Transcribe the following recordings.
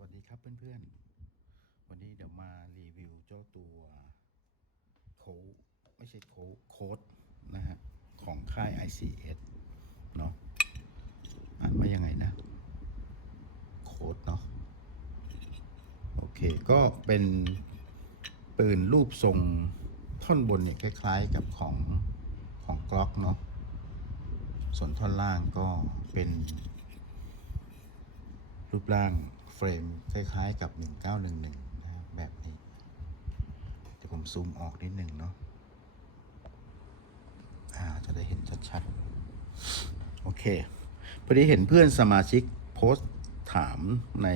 วัสดีครับเพื่อนๆ วันนี้เดี๋ยวมารีวิวเจ้าตัวโคไม่ใช่โคโค้ดนะฮะ ของค่าย ICS เนาะอ่านว่ายังไงนะ โค้ดเนาะโอเค ก็เป็นปืนรูปทรงท่อนบนเนี่ย คล้ายๆกับของของกล็อกเนาะส่วนท่อนล่างก็เป็นรูปร่าง เฟรมคล้ายๆกับ 1911 นะครับแบบนี้ เดี๋ยวผมซูมออกนิดหนึ่งเนาะอ่าจะได้เห็นชัดๆ โอเค พอดีเห็นเพื่อนสมาชิกโพสต์ถามใน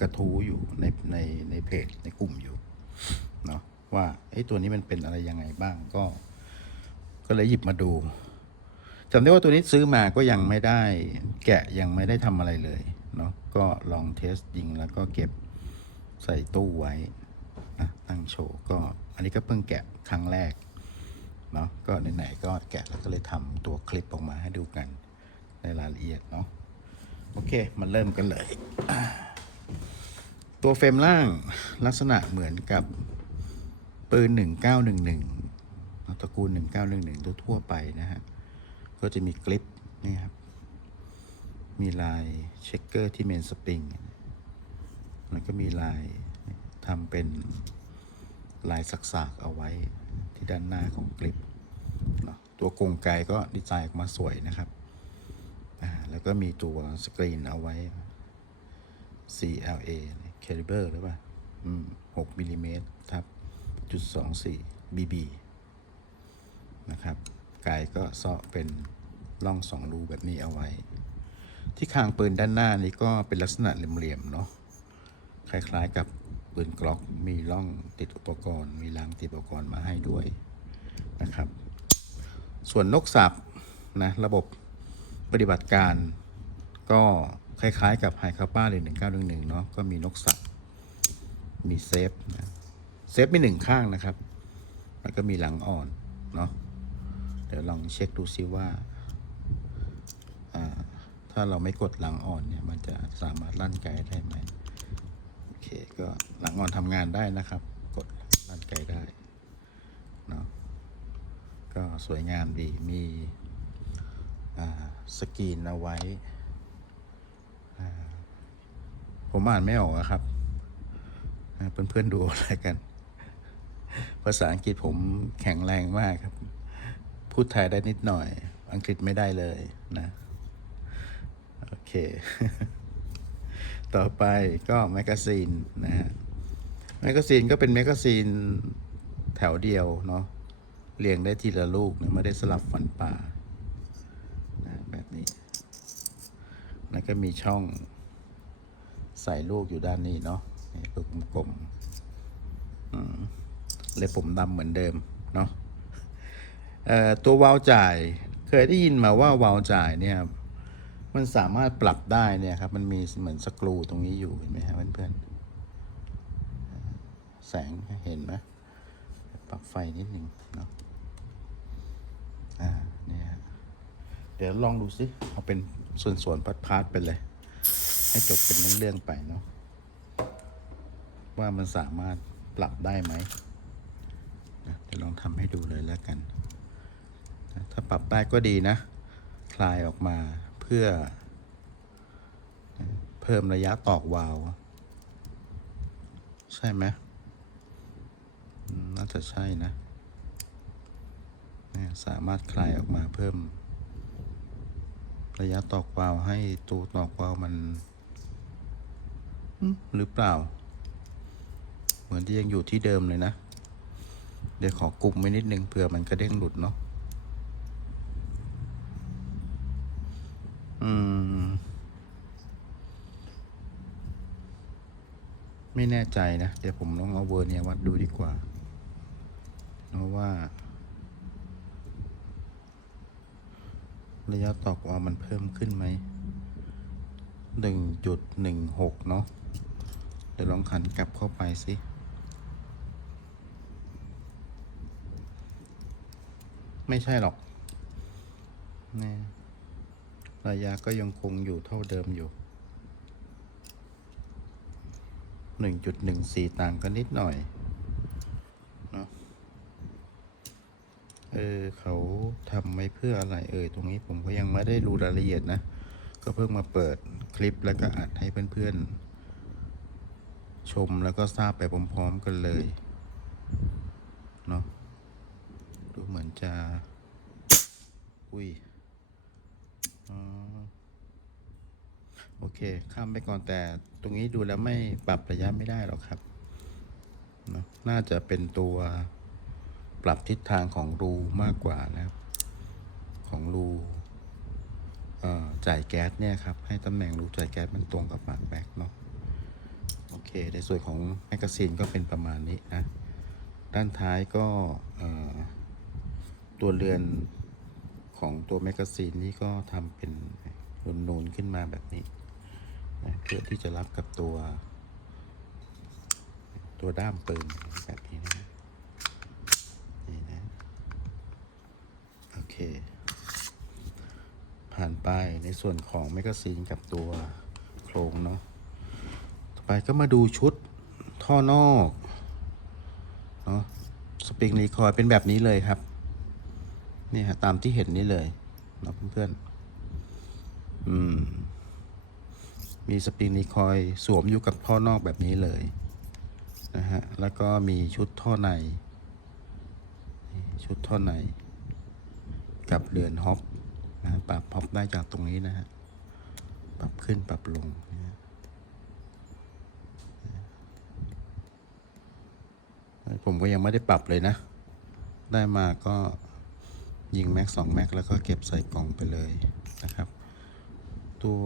กระทู้อยู่ในในในเพจในกลุ่มอยู่เนาะว่าไอ้ตัวนี้มันเป็นอะไรยังไงบ้างก็ ก็เลยหยิบมาดูจำได้ว่าตัวนี้ซื้อมาก็ยังไม่ได้ แกะยังไม่ได้ทำอะไรเลย ก็ลองเทสยิงแล้วก็เก็บใส่ตู้ไว้นะตั้งโชว์ก็อันนี้ก็เพิ่งแกะครั้งแรกเนาะก็ไหนๆก็แกะแล้วก็เลยทำตัวคลิปออกมาให้ดูกันในรายละเอียดเนาะโอเคมาเริ่มกันเลย ตัวเฟรมล่างลักษณะเหมือนกับปืน 1911ตระกูล 1911 ทั่วๆไปนะฮะ ก็จะมีกลิปนี่ครับ มีลายเช็คเกอร์ที่เมนสปริงแล้วก็มีลายทำเป็นลายสักๆเอาไว้ที่ด้านหน้าของกลิปเนาะตัวกรงไกก็ดีไซน์ออกมาสวยนะครับอ่าแล้วก็มีตัวสกรีนเอาไว้ CLA caliber หรือเปล่าอืม6มิลลิเมตรทับจุด24 BB นะครับ ไกก็เซาะเป็นร่องสองรูแบบนี้เอาไว้ ที่คางปืนด้านหน้านี้ก็เป็นลักษณะเหลี่ยมๆเนาะคล้ายๆกับปืนกล็อกมีร่องติดอุปกรณ์ มีรางติดอุปกรณ์มาให้ด้วยนะครับ ส่วนนกสับนะระบบปฏิบัติการ ก็คล้ายๆกับไฮคาป้าหรือ1911เนาะก็มีนกสับมีเซฟนะเซฟมีหนึ่งข้างนะครับ แล้วก็มีหลังอ่อนเนาะเดี๋ยวลองเช็คดูซิว่า ถ้าเราไม่กดหลังอ่อนเนี่ย มันจะสามารถลั่นไกได้ไหมโอเคก็หลังอ่อนทำงานได้นะครับ กดลั่นไกได้เนาะก็สวยงามดีมีสกรีนเอาไว้ ผมอ่านไม่ออกครับ เพื่อนๆดูอะไรกัน ภาษาอังกฤษผมแข็งแรงมากครับ พูดไทยได้นิดหน่อย อังกฤษไม่ได้เลยนะ โอเค ต่อไปก็แมกกาซีนนะฮะแมกกาซีนก็เป็นแมกกาซีนแถวเดียวเนาะเรียงได้ทีละลูกนะไม่ได้สลับฝันป่านะแบบนี้ แล้วก็มีช่องใส่ลูกอยู่ด้านนี้เนาะลูกกลมๆเล็บผมดำเหมือนเดิมเนาะตัววาล์วจ่าย เคยได้ยินมาว่าวาล์วจ่ายเนี่ย มันสามารถปรับได้เนี่ยครับ มันมีเหมือนสกรูตรงนี้อยู่เห็นไหมฮะเพื่อนๆแสงเห็นไหมปรับไฟนิดหนึงเนาะอ่าเนี่ยฮะเดี๋ยวลองดูสิเอาเป็นส่วนๆพาร์ทๆไปเลย ให้จบเป็นเรื่องๆไปเนาะว่ามันสามารถปรับได้ไหมนะเดี๋ยวลองทำให้ดูเลยแล้วกัน ถ้าปรับได้ก็ดีนะ คลายออกมา เพื่อ เพิ่มระยะตอกวาล์วใช่ไหมน่าจะใช่นะ สามารถคลายออกมาเพิ่ม ระยะตอกวาล์วให้ตัวตอกวาล์วมันหรือเปล่า เหมือนที่ยังอยู่ที่เดิมเลยนะ เดี๋ยวขอกลุ่มไว้นิดนึงเผื่อมันกระเด้งหลุดเนาะ อืม ไม่แน่ใจนะ เดี๋ยวผมลองเอาเวอร์เนี่ยวัดดูดีกว่า เพราะว่า ระยะตอกว่ามันเพิ่มขึ้นไหม หนึ่งจุดหนึ่งหกเนาะ เดี๋ยวลองขันกลับเข้าไปสิไม่ใช่หรอกนี่ ระยะก็ยังคงอยู่เท่าเดิมอยู่หนึ่งจุดหนึ่งสี่ต่างกันนิดหน่อยเนาะเออเขาทำไว้เพื่ออะไรเออตรงนี้ผมก็ยังไม่ได้รู้รายละเอียดนะ ก็เพิ่งมาเปิดคลิปแล้วก็อัดให้เพื่อนๆ ชมแล้วก็ทราบไปพร้อมๆกันเลยเนาะดูเหมือนจะ อุ้ย โอเค ข้ามไปก่อนแต่ตรงนี้ดูแล้วไม่ปรับระยะไม่ได้หรอกครับเนะน่าจะเป็นตัวปรับทิศทางของรูมากกว่านะครับ ของรูจ่ายแก๊สเนี่ยครับ ให้ตำแหน่งรูจ่ายแก๊สมันตรงกับปากแบกเนาะโอเค ในส่วนของแมกกาซีนก็เป็นประมาณนี้นะ ด้านท้ายก็ตัวเรือน ของตัวแมกกาซีนนี่ก็ทำเป็นนูนๆขึ้นมาแบบนี้นะเพื่อที่จะรับกับตัว ตัวด้ามปืนแบบนี้นะนี่นะโอเค ผ่านไปในส่วนของแมกกาซีนกับตัวโครงเนาะต่อไปก็มาดูชุดท่อนอกเนาะสปริงรีคอยเป็นแบบนี้เลยครับ นี่ฮะตามที่เห็นนี้เลยเนาะเพื่อนๆอืม มีสปริงรีคอยสวมอยู่กับท่อนอกแบบนี้เลยนะฮะ แล้วก็มีชุดท่อใน ชุดท่อใน กับเรือนฮอปนะปรับฮอปได้จากตรงนี้นะฮะ ปรับขึ้นปรับลงนะผมก็ยังไม่ได้ปรับเลยนะ ได้มาก็ ยิงแม็กสองแม็กแล้วก็เก็บใส่กล่องไปเลยนะครับ ตัว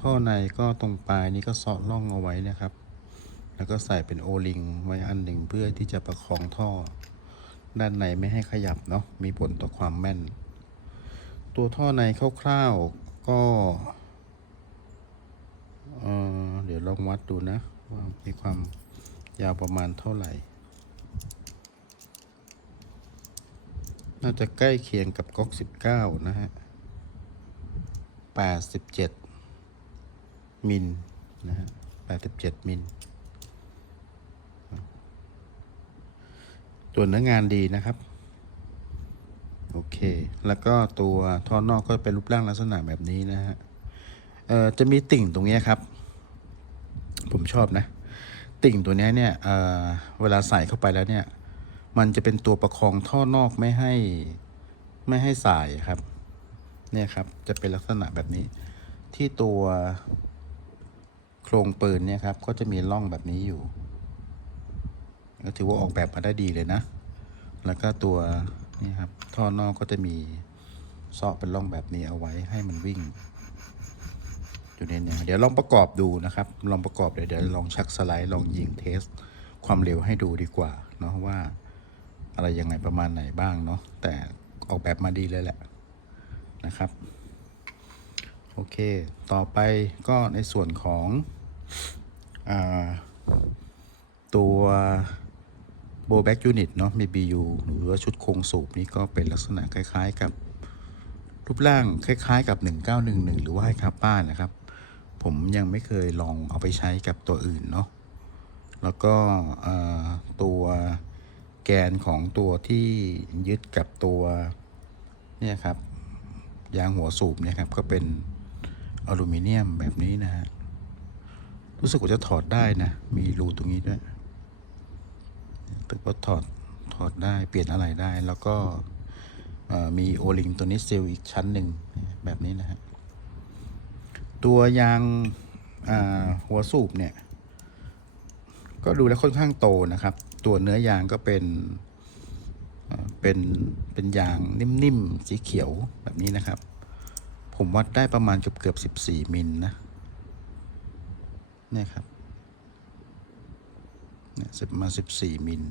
ท่อในก็ตรงปลายนี้ก็เซาะล่องเอาไว้นะครับ แล้วก็ใส่เป็นโอลิงไว้อันหนึ่งเพื่อที่จะประคองท่อ ด้านในไม่ให้ขยับเนาะมีผลต่อความแม่น ตัวท่อในคร่าวๆก็เดี๋ยวลองวัดดูนะว่ามีความยาวประมาณเท่าไหร่ น่าจะใกล้เคียงกับก๊อก19นะฮะ87มิลนะฮะ87มิล ตัวเนื้องานดีนะครับ โอเค แล้วก็ตัวท่อนอกก็เป็นรูปร่างลักษณะแบบนี้นะฮะ เอ่อ จะมีติ่งตรงนี้ครับ ผมชอบนะ ติ่งตัวนี้เนี่ย เอ่อ เวลาใส่เข้าไปแล้วเนี่ย มันจะเป็นตัวประคองท่อนอกไม่ให้ไม่ให้สายครับ เนี่ยครับจะเป็นลักษณะแบบนี้ ที่ตัวโครงปืนเนี่ยครับก็จะมีร่องแบบนี้อยู่ ก็ถือว่าออกแบบมาได้ดีเลยนะ แล้วก็ตัวนี่ครับท่อนอกก็จะมีเซาะเป็นร่องแบบนี้เอาไว้ให้มันวิ่งอยู่ในเนี่ยเดี๋ยวลองประกอบดูนะครับ ลองประกอบเดี๋ยวเดี๋ยวลองชักสไลด์ลองยิงเทส ความเร็วให้ดูดีกว่าเนาะว่า อะไรยังไงประมาณไหนบ้างเนาะแต่ออกแบบมาดีเลยแหละนะครับ โอเค ต่อไปก็ในส่วนของอตัวโบแบ็กยูนิตเนาะมี BU หรือว่าชุดโครงสูบนี่ก็เป็นลักษณะคล้ายๆกับ รูปร่างคล้ายๆกับ 1911 หรือว่าไฮคาป้านะครับ ผมยังไม่เคยลองเอาไปใช้กับตัวอื่นเนาะแล้วก็ตัว แกนของตัวที่ยึดกับตัวเนี่ยครับยางหัวสูบเนี่ยครับก็เป็นอลูมิเนียมแบบนี้นะฮะรู้สึกว่าจะถอดได้นะ มีรูตรงนี้ด้วยตึกว่าถอดถอดได้เปลี่ยนอะไรได้ แล้วก็มีโอลิงตัวนี้เซลอีกชั้นหนึ่งแบบนี้นะฮะตัวยางหัวสูบเนี่ย ก็ดูแล้วค่อนข้างโตนะครับ ตัวเนื้อยางก็เป็นเป็นเป็นยางนิ่มๆ สีเขียวแบบนี้นะครับ ผมวัดได้ประมาณเกือบเกือบสิบสี่มิลนะเนี่ยครับเนี่ยสิบมาสิบสี่มิล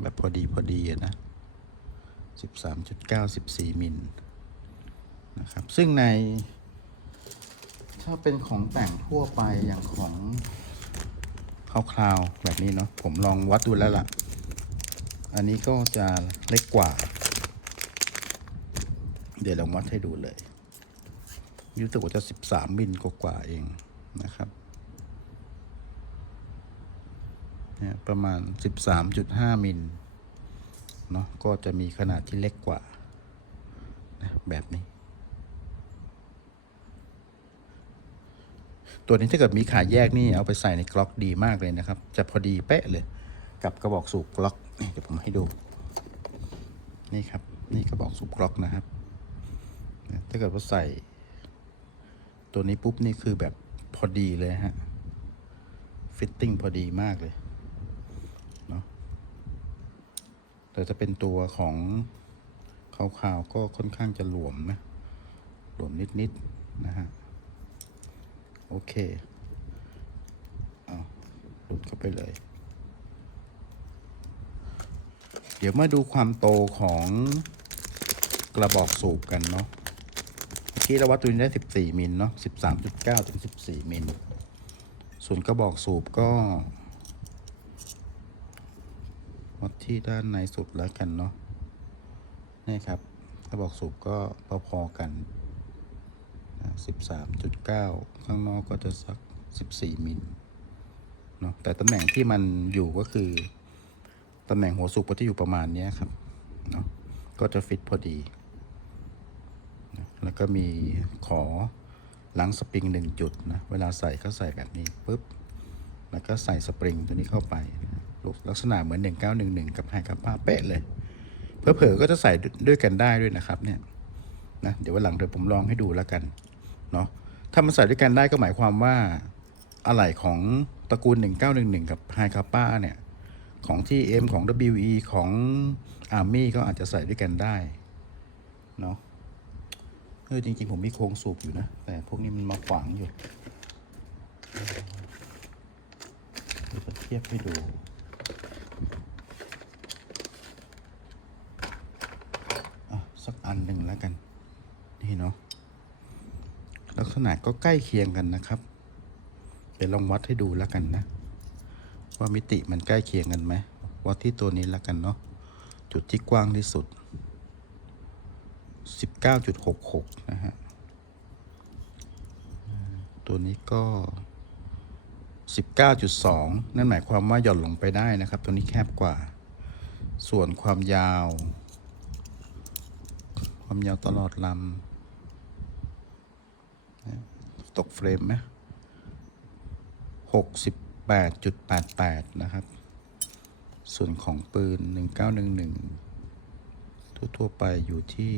แบบพอดีพอดีนะสิบสามจุดเก้าสิบสี่มิลนะครับ ซึ่งในถ้าเป็นของแต่งทั่วไปอย่างของ คร่าวๆแบบนี้เนาะผมลองวัดดูแล้วล่ะ อันนี้ก็จะเล็กกว่า เดี๋ยวลองวัดให้ดูเลยรู้สึกว่าจะ 13มิลกว่าๆเองนะครับเนี่ยประมาณ 13.5มิลเนาะก็จะมีขนาดที่เล็กกว่านะแบบนี้ ตัวนี้ถ้าเกิดมีขาแยกนี่เอาไปใส่ในกล็อกดีมากเลยนะครับ จะพอดีเป๊ะเลย กับกระบอกสูบกล็อกนี่เดี๋ยวผมให้ดู นี่ครับ นี่กระบอกสูบกล็อกนะครับ ถ้าเกิดว่าใส่ ตัวนี้ปุ๊บนี่คือแบบพอดีเลยฮะ ฟิตติ้งพอดีมากเลยเนาะแต่จะเป็นตัวของขาวๆก็ค่อนข้างจะหลวมนะ หลวมนิดๆนะฮะ โอเคเอาหลุดเข้าไปเลย เดี๋ยวมาดูความโตของกระบอกสูบกันเนาะเมื่อกี้เราวัดตัวนี้ได้ 14 มิลเนาะ 13.9 ถึง 14 มิล ส่วนกระบอกสูบก็วัดที่ด้านในสุดแล้วกันเนาะนี่ครับกระบอกสูบก็พอๆกัน 13.9 ข้างนอกก็จะสัก 14 มิลเนาะแต่ตำแหน่งที่มันอยู่ก็คือตำแหน่งหัวสูบก็จะอยู่ประมาณนี้ครับเนาะก็จะฟิตพอดี แล้วก็มีขอหลังสปริงหนึ่งจุดนะ เวลาใส่ก็ใส่แบบนี้ปุ๊บ แล้วก็ใส่สปริงตัวนี้เข้าไปนะลักษณะเหมือน 1911 กับไฮคาป้าเป๊ะเลยเผลอๆก็จะใส่ด้วยกันได้ด้วยนะครับเนี่ยนะเดี๋ยววันหลังเดี๋ยวผมลองให้ดูแล้วกัน เนาะถ้ามันใส่ด้วยกันได้ก็หมายความว่าอะไหล่ของตระกูล 1911 กับไฮคาป้าเนี่ย ของ TM ของ WE ของ Army ก็อาจจะใส่ด้วยกันได้ เนาะเออจริง ๆ ผมมีโครงสูบอยู่นะ แต่พวกนี้มันมาขวางอยู่เดี๋ยวจะเทียบให้ดูอะสักอันหนึ่งแล้วกัน นี่เนาะ ลักษณะก็ใกล้เคียงกันนะครับเดี๋ยวลองวัดให้ดูแล้วกันนะ ว่ามิติมันใกล้เคียงกันไหมวัดที่ตัวนี้แล้วกันเนาะจุดที่กว้างที่สุด 19.66 นะฮะ ตัวนี้ก็ 19.2 นั่นหมายความว่าหย่อนลงไปได้นะครับ ตัวนี้แคบกว่า ส่วนความยาว ความยาวตลอดลำ ตกเฟรมไหม68.88นะครับ ส่วนของปืน1911ทั่วๆไปอยู่ที่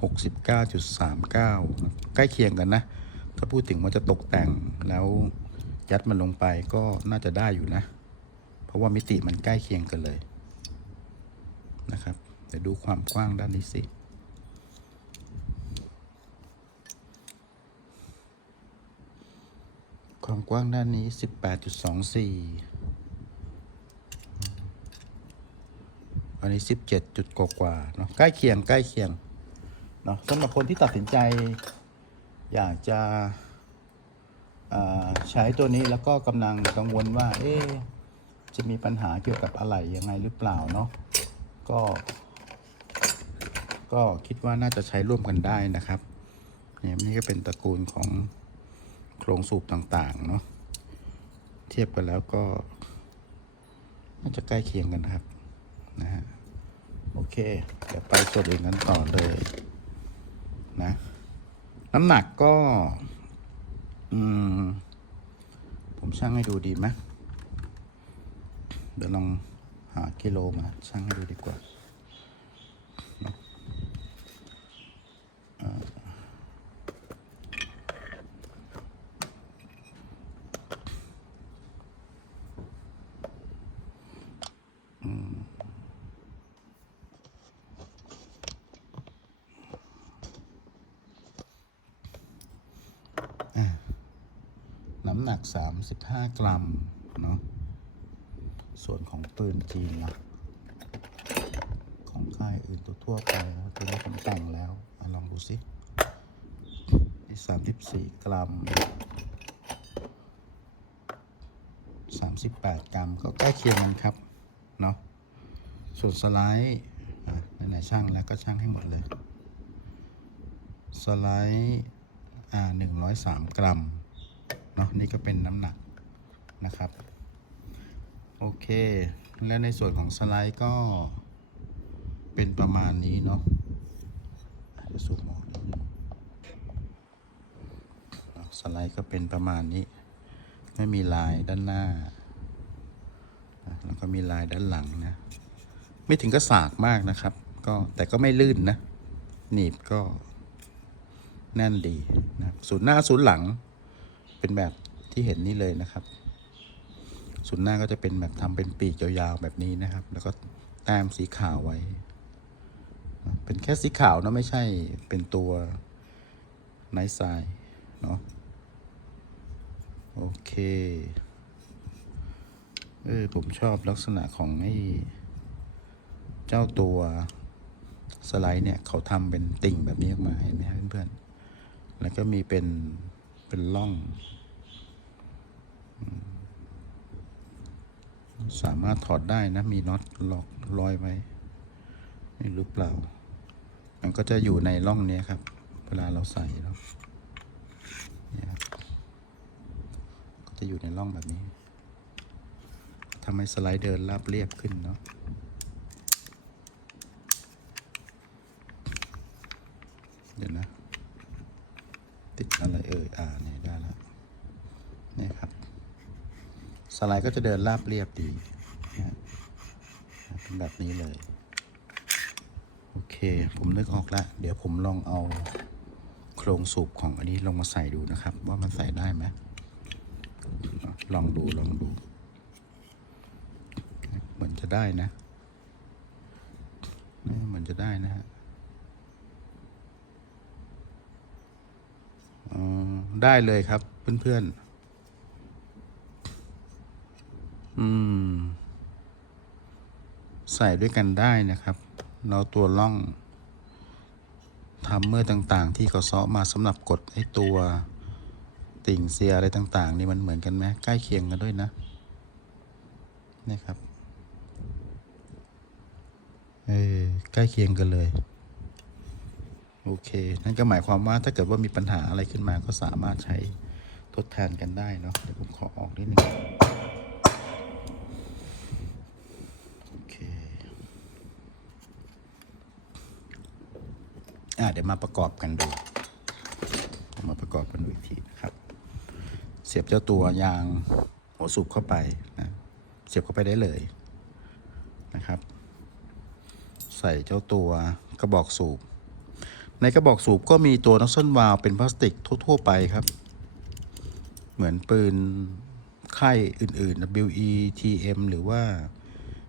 69.39ใกล้เคียงกันนะ ถ้าพูดถึงว่าจะตกแต่งแล้วยัดมันลงไปก็น่าจะได้อยู่นะ เพราะว่ามิติมันใกล้เคียงกันเลยนะครับ เดี๋ยวดูความกว้างด้านนี้สิ ความกว้างด้านนี้ 18.24 อันนี้ 17 จุดกว่าเนาะใกล้เคียงใกล้เคียงเนาะสำหรับคนที่ตัดสินใจ อยากจะใช้ตัวนี้แล้วก็กำลังกังวลว่า เอ๊จะมีปัญหาเกี่ยวกับอะไรยังไงหรือเปล่าเนาะก็ ก็คิดว่าน่าจะใช้ร่วมกันได้นะครับเนี่ยนี่ก็เป็นตระกูลของ โครงสูบต่างๆเนาะเทียบกันแล้วก็น่าจะใกล้เคียงกันครับนะฮะโอเคเดี๋ยวไปตัวอื่นกันต่อเลยนะน้ำหนักก็อืมผมช่างให้ดูดีไหมเดี๋ยวลองหากิโลมาช่างให้ดูดีกว่าเนอะเอ่อน้ำหนัก 35 กรัมเนาะส่วนของปืนจีนนะของค่ายอื่นทั่วไปนะตัวนี้ผมแต่งแล้วอลองดูสินี่สามสิบสี่กรัมสามสิบแปดกรัมก็ใกล้เคียงกันครับเนาะส่วนสไลด์ไหนๆช่างแล้วก็ช่างให้หมดเลย สไลด์อ่าหนึ่งร้อยสามกรัม เนาะนี่ก็เป็นน้ำหนักนะครับโอเค และในส่วนของสไลด์ก็เป็นประมาณนี้เนาะเดี๋ยวซูมอกนิดนึงอะสไลด์ก็เป็นประมาณนี้ ไม่มีลายด้านหน้า แล้วก็มีลายด้านหลังนะ ไม่ถึงก็สากมากนะครับ ก็แต่ก็ไม่ลื่นนะ หนีบก็แน่นดีนะ ศูนย์หน้าศูนย์หลัง เป็นแบบที่เห็นนี่เลยนะครับศูนย์หน้าก็จะเป็นแบบทำเป็นปีกยาวๆแบบนี้นะครับ แล้วก็แต้มสีขาวไว้ เป็นแค่สีขาวนะไม่ใช่เป็นตัวไนท์ไซด์เนาะโอเค เออ ผมชอบลักษณะของไอ้เจ้าตัวสไลด์เนี่ย เขาทำเป็นติ่งแบบนี้ออกมาเห็นไหมครับเพื่อนๆ แล้วก็มีเป็น เป็นร่อง สามารถถอดได้นะ มีน็อตล็อกร้อยไว้นี่รือเปล่า มันก็จะอยู่ในร่องนี้ครับ เวลาเราใส่แล้วเนี่ครับก็จะอยู่ในร่องแบบนี้ทำให้สไลด์เดินราบเรียบขึ้นเนาะเดี๋ยวนะ ติดอะไรเอ่ยอ่าเนี่ยได้แล้วนี่ครับ สไลด์ก็จะเดินราบเรียบดีนะเป็นแบบนี้เลย โอเค ผมนึกออกแล้วเดี๋ยวผมลองเอาโครงสูบของอันนี้ลงมาใส่ดูนะครับ ว่ามันใส่ได้ไหมลองดูลองดู เหมือนจะได้นะเหมือนจะได้นะฮะอ๋อ ได้เลยครับ เพื่อนๆ อืม ใส่ด้วยกันได้นะครับ เราตัวล่องทำเมื่อต่างๆ ที่เขาซาะมาสำหรับกดไอ้ตัวติ่งเสียอะไรต่างๆ นี่มันเหมือนกันไหมใกล้เคียงกันด้วยนะนี่ครับ เออใกล้เคียงกันเลย โอเค นั่นก็หมายความว่าถ้าเกิดว่ามีปัญหาอะไรขึ้นมาก็สามารถใช้ทดแทนกันได้เนาะเดี๋ยวผมขอออกนิดนึงโอเคอะเดี๋ยวมาประกอบกันดู มาประกอบกันดูอีกทีนะครับ เสียบเจ้าตัวยางหัวสูบเข้าไปนะเสียบเข้าไปได้เลยนะครับ ใส่เจ้าตัวกระบอกสูบ ในกระบอกสูบก็มีตัวน็อตส้นวาล์วเป็นพลาสติกทั่ว ๆ ไปครับ เหมือนปืนค่ายอื่น ๆ WE TM หรือว่า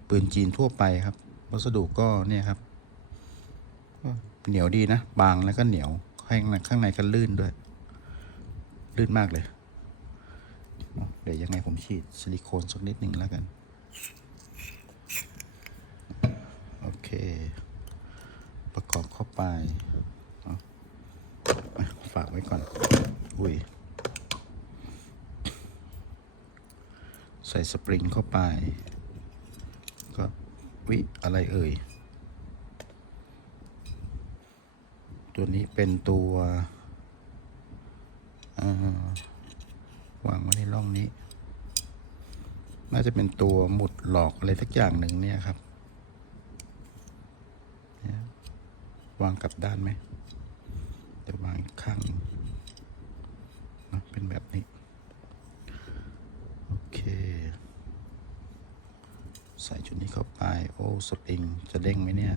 ปืนจีนทั่วไปครับ วัสดุก็เนี่ยครับ เหนียวดีนะ บางแล้วก็เหนียว ข้างในข้างในก็ลื่นด้วย ลื่นมากเลย เดี๋ยวยังไงผมฉีดซิลิโคนสักนิดหนึ่งแล้วกัน โอเค ประกอบเข้าไป ฝากไว้ก่อน อุ้ย ใส่สปริงเข้าไป ก็วิอะไรเอ่ย ตัวนี้เป็นตัวอ่าวางไว้ในร่องนี้ น่าจะเป็นตัวหมุดหลอกอะไรสักอย่างหนึ่งเนี่ยครับ วางกลับด้านไหม เดี๋ยวางอีกข้างนึงนะเป็นแบบนี้ โอเค ใส่ชุดนี้เข้าไป โอ้ สปริง จะเด้งไหมเนี่ย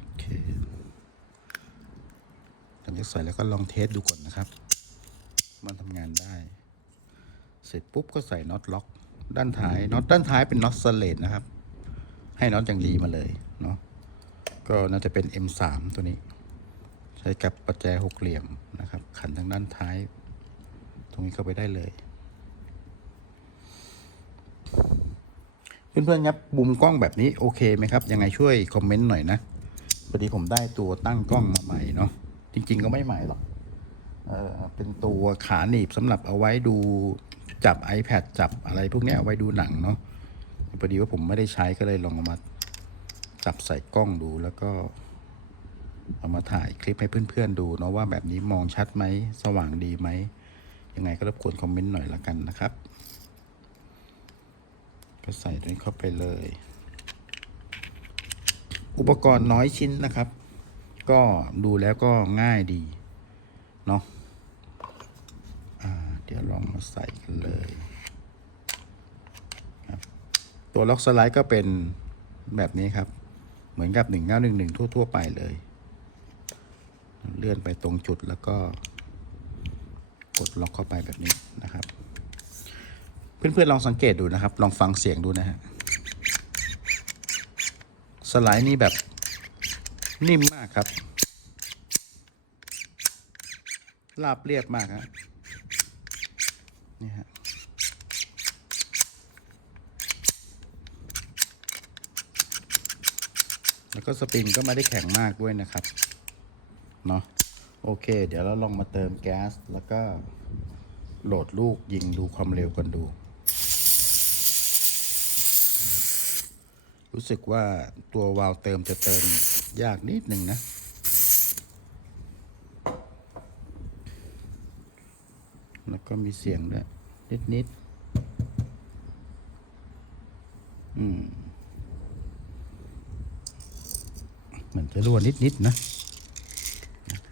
โอเคหลังจากใส่แล้วก็ลองเทสดูก่อนนะครับ มันทำงานได้ เสร็จปุ๊บก็ใส่น็อตล็อกด้านท้ายน็อตด้านท้ายเป็นน็อตสเลดนะครับ ให้น็อตอย่างดีมาเลยเนาะก็น่าจะเป็น M3 ตัวนี้ ใช้กับประแจหกเหลี่ยมนะครับ ขันทางด้านท้าย ตรงนี้เข้าไปได้เลย เพื่อนๆครับมุมกล้องแบบนี้โอเคไหมครับ ยังไงช่วยคอมเมนต์หน่อยนะพอดีผมได้ตัวตั้งกล้องมาใหม่เนาะจริง ๆ ก็ไม่ใหม่หรอกเออเป็นตัวขาหนีบสำหรับเอาไว้ดูจับ iPad จับอะไรพวกนี้เอาไว้ดูหนังเนาะ พอดีว่าผมไม่ได้ใช้ก็เลยลองเอามาจับใส่กล้องดูแล้วก็ เอามาถ่ายคลิปให้เพื่อนๆดูเนาะว่าแบบนี้มองชัดไหมสว่างดีไหมยังไงก็รบกวนคอมเมนต์หน่อยละกันนะครับ ก็ใส่ด้วยเข้าไปเลย อุปกรณ์น้อยชิ้นนะครับ ก็ดูแล้วก็ง่ายดีเนาะเดี๋ยวลองมาใส่กันเลย ตัวล็อกสไลด์ก็เป็นแบบนี้ครับ เหมือนกับ 1911 ทั่ว ๆ ไปเลย เลื่อนไปตรงจุดแล้วก็ กดล็อกเข้าไปแบบนี้นะครับ เพื่อนๆลองสังเกตดูนะครับ ลองฟังเสียงดูนะฮะ สไลด์นี่แบบนิ่มมากครับ ราบเรียบมากฮะนี่ฮะ แล้วก็สปริงก็ไม่ได้แข็งมากด้วยนะครับ เนาะโอเค เดี๋ยวเราลองมาเติมแก๊ส แล้วก็โหลดลูกยิงดูความเร็วกันดู รู้สึกว่าตัววาล์วเติมจะเติมยากนิดหนึ่งนะ แล้วก็มีเสียงด้วยนิดนิดๆอืม เห มือนจะรั่วนิดๆนะ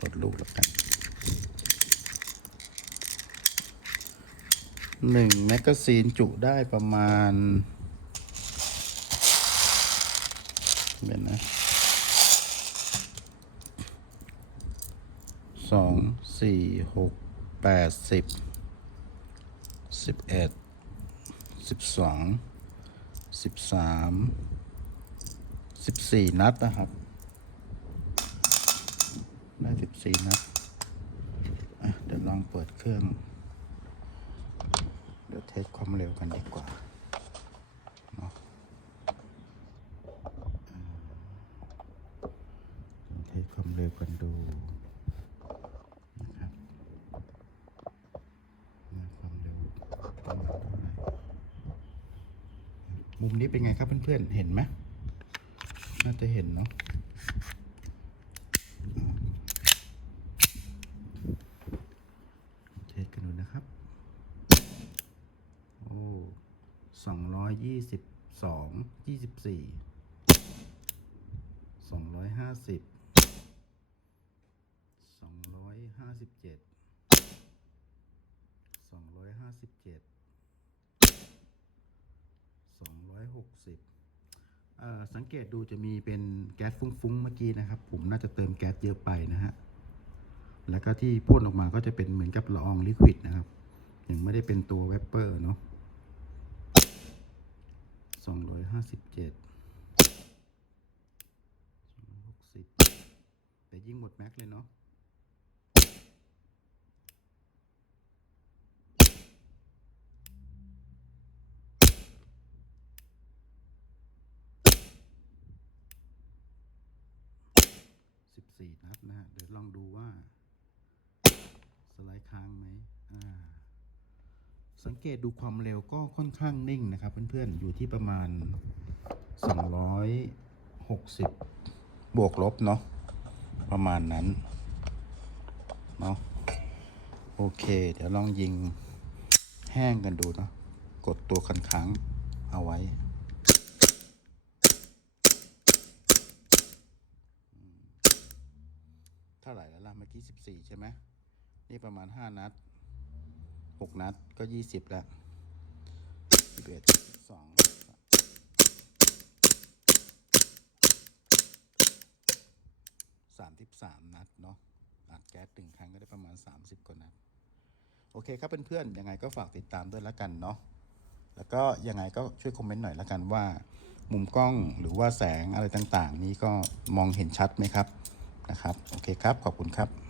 ลดลูกแล้วกันหนึ่งแมกกาซีนจุได้ประมาณเดี๋ยวนะสองสี่หกแปดสิบสิบเอ็ดสิบสองสิบสามสิบสี่นัดนะครับ ได้สิบสี่นัดเดี๋ยวลองเปิดเครื่อง เดี๋ยวเทสความเร็วกันดีกว่าเนาะเทสความเร็วกันดูนะครับความเร็วประมาณเท่าไหร่มุมนี้เป็นไงครับเพื่อนๆ เห็นไหมน่าจะเห็นเนาะเทสกันดูนะครับ โอ้สองร้อ ยี่สิบสองยี่สิบสี่สองร้อยห้าสิบสองร้อยห้าสิบเจ็ดสองร้อยห้าสิบเจ็ดสองร้อยหกสิบสังเกตดูจะมีเป็นแก๊สฟุ้งๆเมื่อกี้นะครับ ผมน่าจะเติมแก๊สเยอะไปนะฮะ แล้วก็ที่พ่นออกมาก็จะเป็นเหมือนกับละอองลิควิดนะครับ ยังไม่ได้เป็นตัวเวปเปอร์เนาะ สองร้อยห้าสิบเจ็ดหกสิบแต่ยิ่งหมดแม็กเลยเนาะสิบสี่นัดนะฮะ เดี๋ยวลองดูว่า สไลด์ค้างไหมอ่า สังเกตดูความเร็วก็ค่อนข้างนิ่งนะครับ เพื่อนๆ อยู่ที่ประมาณ 260 บวกลบเนาะประมาณนั้นเนาะโอเค เดี๋ยวลองยิงแห้งกันดูเนาะกดตัวคันค้างเอาไว้ เท่าไหร่แล้วล่ะเมื่อกี้ 14 ใช่ไหมนี่ประมาณ 5 นัด 6นัดก็20แล้ว11 12 33นัดเนาะอัดแก๊สหนึ่งครั้งก็ได้ประมาณ30กว่านัด โอเคครับเพื่อนๆ ยังไงก็ฝากติดตามด้วยแล้วกันเนาะแล้วก็ยังไงก็ช่วยคอมเมนต์หน่อยแล้วกันว่า มุมกล้องหรือว่าแสงอะไรต่างๆ นี้ก็มองเห็นชัดไหมครับนะครับ โอเคครับ ขอบคุณครับ